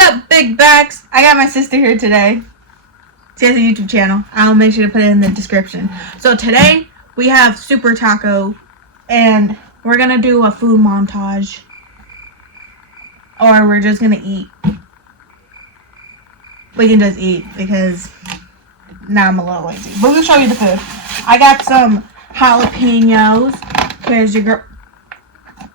up, big backs? I got my sister here today. She has a YouTube channel. I'll make sure to put it in the description. So today we have Super Taco, and we're gonna do a food montage, or we're just gonna eat. We can just eat because now I'm a little lazy. But we'll show you the food. I got some jalapenos because your girl.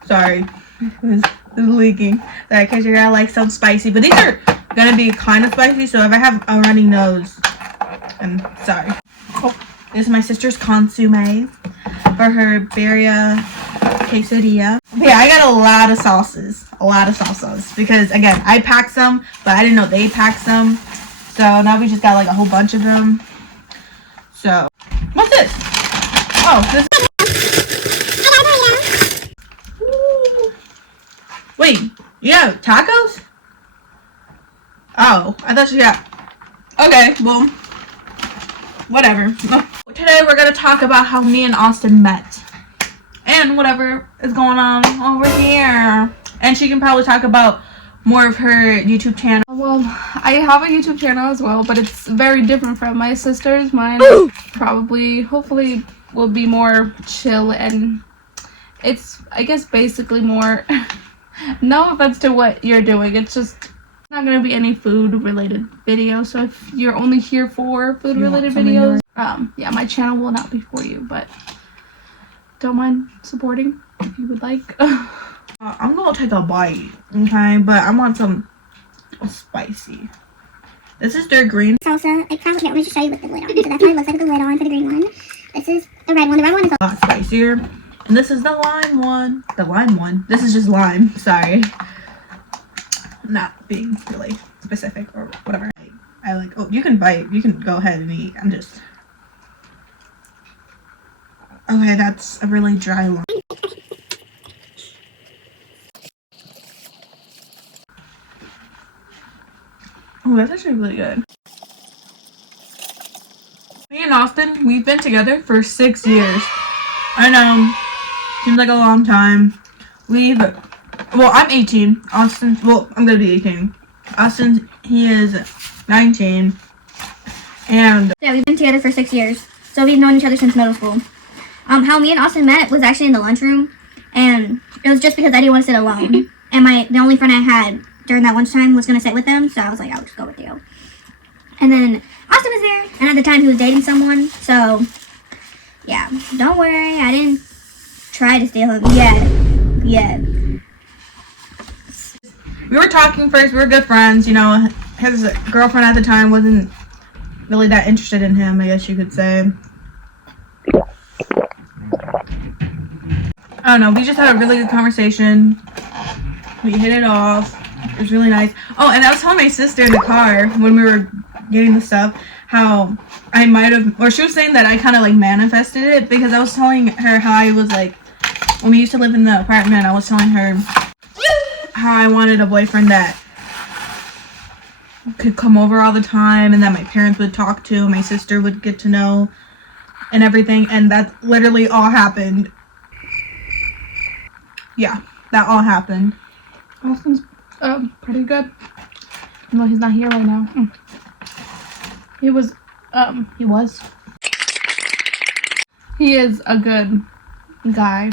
Sorry, it was leaking. Sorry, because your girl likes some spicy. But these are gonna be kind of spicy, so if I have a runny nose, I'm sorry. Oh, this is my sister's consomme for her birria quesadilla. But yeah, I got a lot of sauces. Because again, I packed some, but I didn't know they packed some. So now we just got like a whole bunch of them. So, what's this? Oh, this. Ooh. Wait, you have tacos? Oh, I thought you got. Okay, well, whatever. Today we're gonna talk about how me and Austin met and whatever is going on over here. And she can probably talk about more of her YouTube channel. Well, I have a YouTube channel as well, but it's very different from my sister's. Mine probably, hopefully, will be more chill, and it's, I guess, basically more, no offense to what you're doing, it's just not going to be any food-related video, so if you're only here for food-related videos, yeah, my channel will not be for you, but don't mind supporting if you would like. I'm gonna take a bite, okay? But I want some spicy. This is their green salsa. I probably can't. Let me just show you with the lid on. So that's what it looks like with the lid on for the green one. This is the red one. The red one is a lot spicier. And this is the lime one. The lime one. This is just lime. Sorry. Not being really specific or whatever. I like, oh, you can bite. You can go ahead and eat. I'm just. Okay, that's a really dry one. Oh, that's actually really good. Me and Austin, we've been together for 6 years. I know, seems like a long time. Well, I'm 18. Austin, well, I'm gonna be 18. Austin, he is 19. And yeah, we've been together for 6 years. So we've known each other since middle school. How me and Austin met was actually in the lunchroom, and it was just because I didn't want to sit alone. And the only friend I had during that lunchtime was going to sit with them, so I was like, I'll just go with you. And then Austin was there, and at the time he was dating someone, so yeah, don't worry, I didn't try to steal him yet. We were talking first, we were good friends, you know, his girlfriend at the time wasn't really that interested in him, I guess you could say. I don't know, we just had a really good conversation. We hit it off. It was really nice. Oh, and I was telling my sister in the car when we were getting the stuff how I might have, or she was saying that I kind of like manifested it, because I was telling her how I was like, when we used to live in the apartment, I was telling her how I wanted a boyfriend that could come over all the time and that my parents would talk to, my sister would get to know and everything, and that literally all happened. Yeah, that all happened. Austin's pretty good. No, he's not here right now. He is a good guy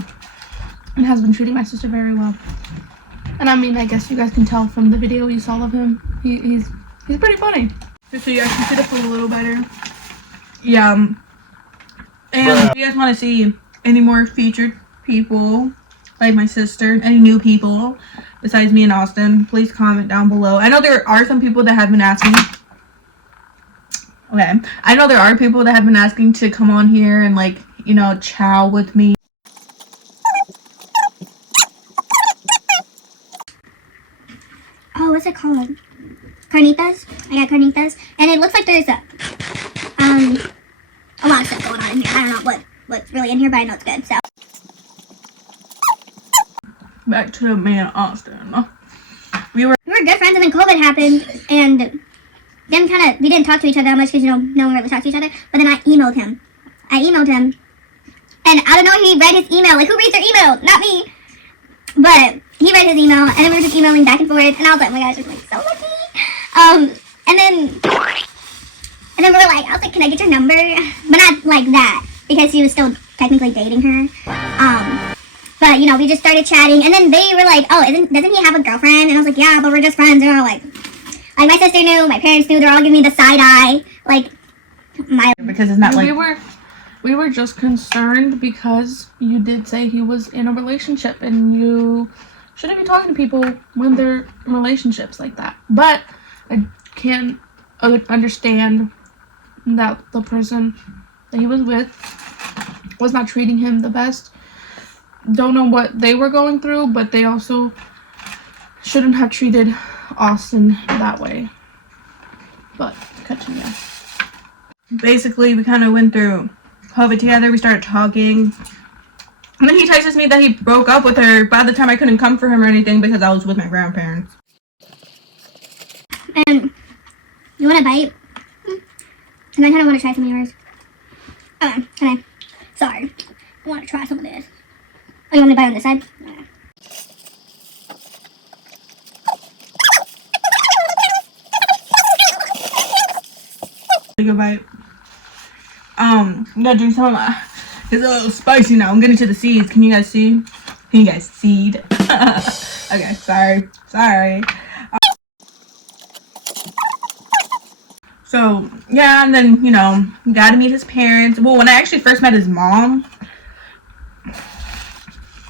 and has been treating my sister very well. And I mean, I guess you guys can tell from the video you saw of him. He's pretty funny. Just so you guys can see the food a little better. Yeah. And if you guys want to see any more featured people, like my sister, any new people besides me and Austin, please comment down below. I know there are some people that have been asking. Okay. I know there are people that have been asking to come on here and, like, you know, chow with me. Oh, what's it called? Carnitas? I got carnitas. And it looks like there's a lot of stuff going on in here. I don't know what's really in here, but I know it's good, so. Back to me and Austin. We were good friends, and then COVID happened, and then we didn't talk to each other that much because, you know, no one really talked to each other. But then I emailed him, and I don't know, he read his email. Like, who reads their email? Not me. But he read his email, and then we were just emailing back and forth, and I was like, oh my gosh, I'm like so lucky. And then we were like, I was like, can I get your number? But not like that, because he was still technically dating her. But you know, we just started chatting, and then they were like, oh, doesn't he have a girlfriend? And I was like, yeah, but we're just friends. And they were like my sister knew, my parents knew. They're all giving me the side eye, like because it's not like we were just concerned because you did say he was in a relationship, and you shouldn't be talking to people when they're in relationships like that. But I can understand that the person that he was with was not treating him the best. Don't know what they were going through, but they also shouldn't have treated Austin that way. But continue. basically we kind of went through COVID together. We started talking. And then he texted me that he broke up with her by the time I couldn't come for him or anything because I was with my grandparents. And you want a bite? And I kind of want to try some of yours. Can I? Sorry. I want to try some of this. Oh, you want me to bite on this side? Take a bite. I'm gonna drink some of my. It's a little spicy now. I'm getting to the seeds. Can you guys see? Can you guys seed? Okay, sorry. So yeah, and then got to meet his parents. Well, when I actually first met his mom,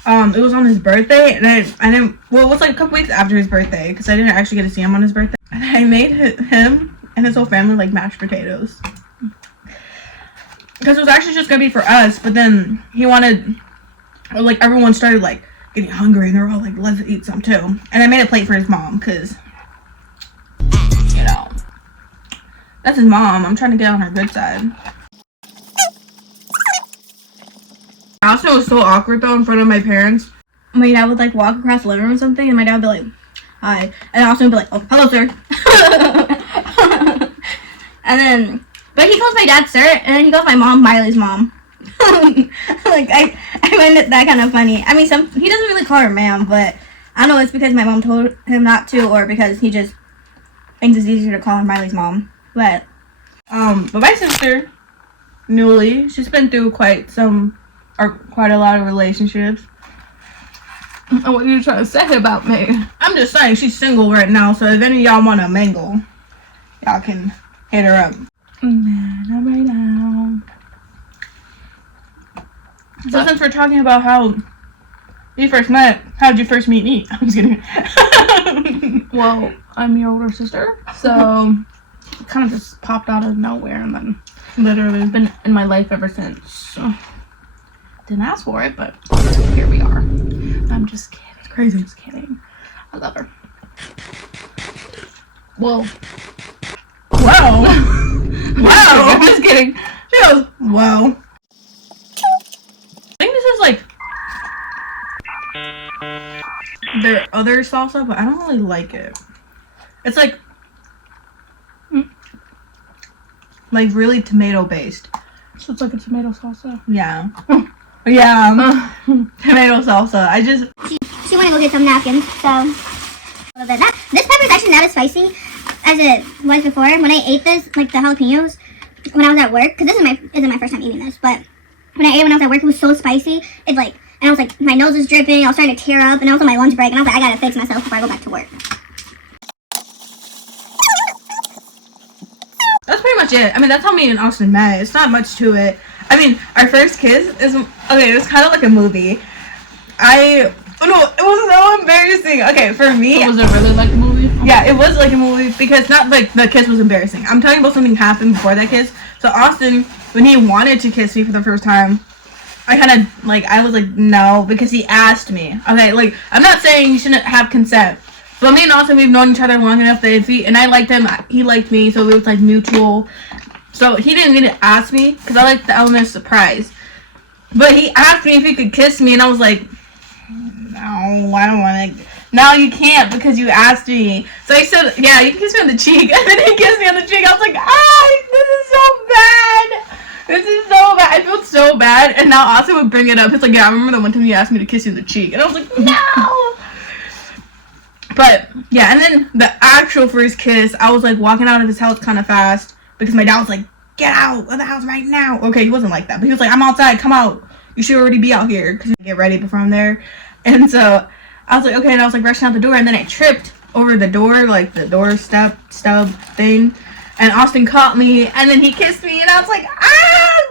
it was on his birthday, and I didn't. Well, it was like a couple weeks after his birthday because I didn't actually get to see him on his birthday. And I made him and his whole family like mashed potatoes because it was actually just gonna be for us. But then he wanted, or like everyone started like getting hungry, and they were all like, "Let's eat some too." And I made a plate for his mom because that's his mom. I'm trying to get on her good side. Also, it was so awkward though in front of my parents. My dad would like walk across the living room or something, and my dad would be like, "Hi," and Austin would be like, "Oh, hello, sir." And then, but he calls my dad sir, and then he calls my mom Miley's mom. Like I find that kind of funny. I mean, he doesn't really call her ma'am, but I don't know. It's because my mom told him not to, or because he just thinks it's easier to call her Miley's mom. But my sister, Newly, she's been through quite a lot of relationships. And what are you trying to say about me? I'm just saying she's single right now, so if any of y'all want to mingle, y'all can hit her up. Not right now. So since we're talking about how you first met, how did you first meet me? I'm just kidding. Well, I'm your older sister, so it kind of just popped out of nowhere, and then Literally been in my life ever since. So, didn't ask for it, but here we are. I'm just kidding. It's crazy. Just kidding. I love her. Whoa. Wow. Wow. I'm just kidding. She goes, wow. I think this is like their other salsa, but I don't really like it. It's like really tomato based. So it's like a tomato salsa. Yeah. Yeah. Tomato salsa. She wanted to go get some napkins, so this pepper is actually not as spicy as it was before. When I ate this, like the jalapenos, when I was at work, because this isn't my first time eating this, but when I ate it when I was at work, it was so spicy. And I was like, my nose is dripping. I was starting to tear up, and I was on my lunch break, and I was like, I gotta fix myself before I go back to work. That's pretty much it. I mean, that's how me and Austin met. It's not much to it. I mean, our first kiss is okay. It was kind of like a movie. It was so embarrassing. Okay, for me, So was it really like a movie? yeah, it was like a movie because not like the kiss was embarrassing. I'm talking about something happened before that kiss. So Austin, when he wanted to kiss me for the first time, I was like no because he asked me. Okay, like I'm not saying you shouldn't have consent. But me and Austin, we've known each other long enough that and I liked him, he liked me, so it was like mutual. So he didn't need to ask me because I like the element of surprise. But he asked me if he could kiss me, and I was like, no, I don't want to. No, you can't because you asked me. So he said, yeah, you can kiss me on the cheek, and then he kissed me on the cheek. I was like, this is so bad. I felt so bad, and now Austin would bring it up. It's like, yeah, I remember the one time you asked me to kiss you on the cheek, and I was like, no. But yeah, and then the actual actual first kiss, I was like walking out of his house kind of fast because my dad was like, get out of the house right now. Okay, he wasn't like that, but he was like, I'm outside, come out. You should already be out here because get ready before I'm there. And so I was like, okay, and I was like rushing out the door, and then I tripped over the door, like the door stub thing. And Austin caught me, and then he kissed me, and I was like,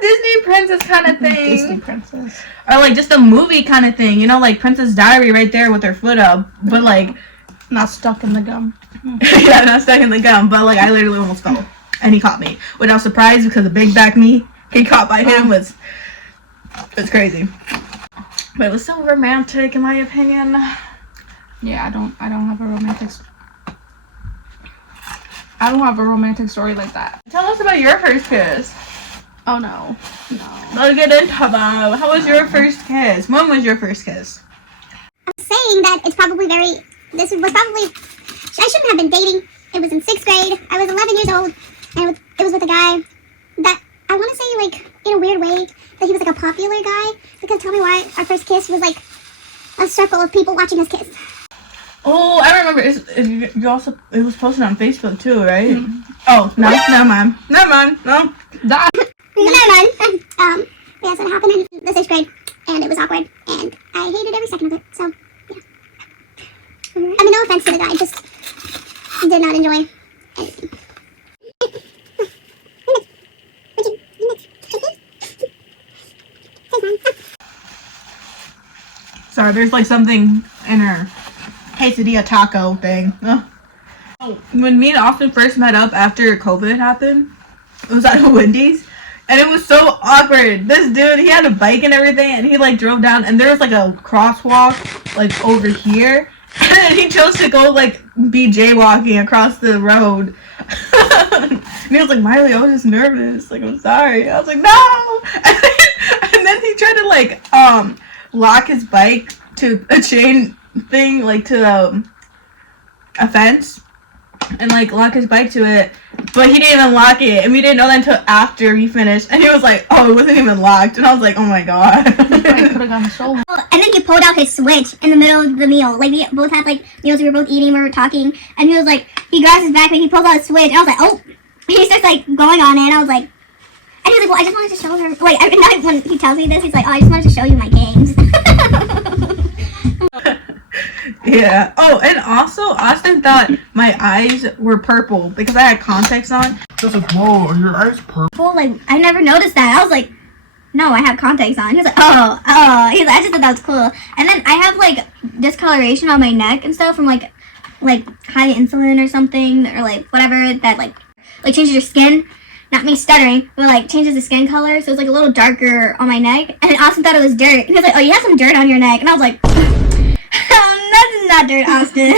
Disney princess kind of thing. Disney princess. Or like just a movie kind of thing, you know, like Princess Diary right there with her foot up, but like Not stuck in the gum. yeah, not stuck in the gum, but like I literally almost fell, and he caught me. When I was surprised because the big back me he caught by him was crazy. But it was so romantic in my opinion. Yeah, I don't have a romantic. I don't have a romantic story like that. Tell us about your first kiss. Oh no. Let's get into that. How was your first kiss? When was your first kiss? I'm saying that this was probably, I shouldn't have been dating. It was in 6th grade. I was 11 years old, and it was with a guy that I want to say, like, in a weird way, that he was like a popular guy. Because tell me why our first kiss was like a circle of people watching us kiss. Oh, I remember. It was posted on Facebook too, right? Oh, no, never mind. No. That. Never mind. Yeah, so it happened in the 6th grade, and it was awkward, and I hated every second of it. So, yeah. I mean, no offense to the guy, just did not enjoy anything. Sorry, there's like something in her quesadilla taco thing. Ugh. Oh, when me and Austin first met up after COVID happened, it was at a Wendy's, and it was so awkward. This dude, he had a bike and everything, and he like drove down, and there was like a crosswalk like over here, and he chose to go like be jaywalking across the road. And he was like, Miley, I was just nervous. Like, I'm sorry. I was like, no. And then he tried to like lock his bike to a chain thing, like to a fence, and like lock his bike to it, but he didn't even lock it, and we didn't know that until after we finished, and he was like, oh, it wasn't even locked, and I was like, oh my god. I could have gone so. And then he pulled out his Switch in the middle of the meal. Like, we both had like meals we were both eating, we were talking, and he was like, he grabs his backpack, he pulls out his Switch, and I was like, oh. He starts like going on it, and I was like, and he was like, well, I just wanted to show her. Wait, every night when he tells me this, he's like, oh, I just wanted to show you my games. Yeah. Oh, and also Austin thought my eyes were purple because I had contacts on. I was like, whoa, are your eyes purple? Well, like, I never noticed that. I was like, no, I have contacts on. He was like, oh. He's like, I just thought that was cool. And then I have, like, discoloration on my neck and stuff from, like high insulin or something, or, like, whatever that, like changes your skin. Not me stuttering, but, like, changes the skin color. So it's, like, a little darker on my neck. And then Austin thought it was dirt. He was like, oh, you have some dirt on your neck. And I was like, that's not dirt, Austin.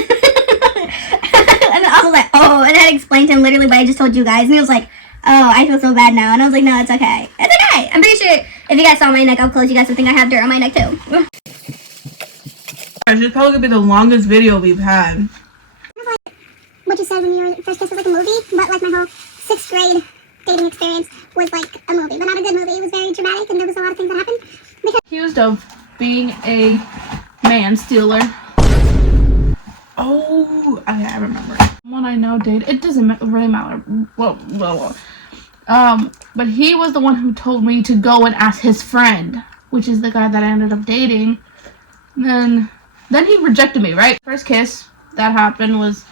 And I was like, oh. And I explained to him literally what I just told you guys. And he was like, oh, I feel so bad now. And I was like, no, it's okay. It's okay. I'm pretty sure if you guys saw my neck up close, you guys would think I have dirt on my neck, too. This is probably gonna be the longest video we've had. What you said when you were first kissed was like a movie, but like my whole 6th grade dating experience was like a movie, but not a good movie. It was very dramatic, and there was a lot of things that happened. Accused of being a man stealer. Oh, okay, I remember. Someone I know dated. It doesn't really matter. Well. But he was the one who told me to go and ask his friend, which is the guy that I ended up dating. And then he rejected me, right? First kiss that happened was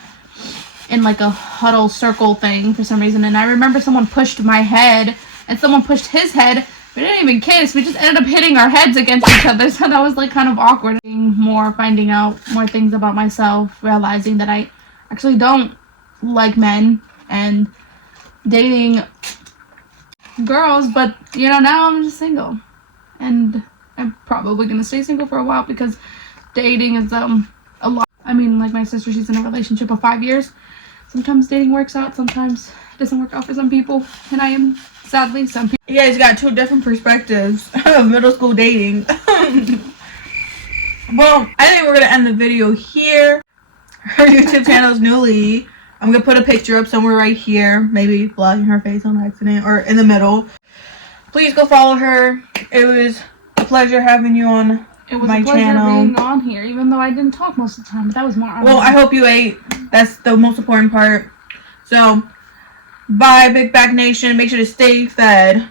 in like a huddle circle thing for some reason, and I remember someone pushed my head and someone pushed his head. We didn't even kiss, we just ended up hitting our heads against each other, so that was like kind of awkward. Finding out more things about myself, realizing that I actually don't like men, and dating girls, but you know, now I'm just single, and I'm probably gonna stay single for a while because dating is a lot. I mean, like my sister, she's in a relationship of 5 years. Sometimes dating works out, sometimes it doesn't work out for some people, and I am sadly some people. You guys got two different perspectives of middle school dating. Well, I think we're gonna end the video here. Her YouTube channel is Newly. I'm gonna put a picture up somewhere right here, maybe blocking her face on accident or in the middle. Please go follow her. It was a pleasure having you on It was my a pleasure channel. being on here, even though I didn't talk most of the time. But that was more. Well, I hope you ate. That's the most important part. So, bye, Big Back Nation. Make sure to stay fed.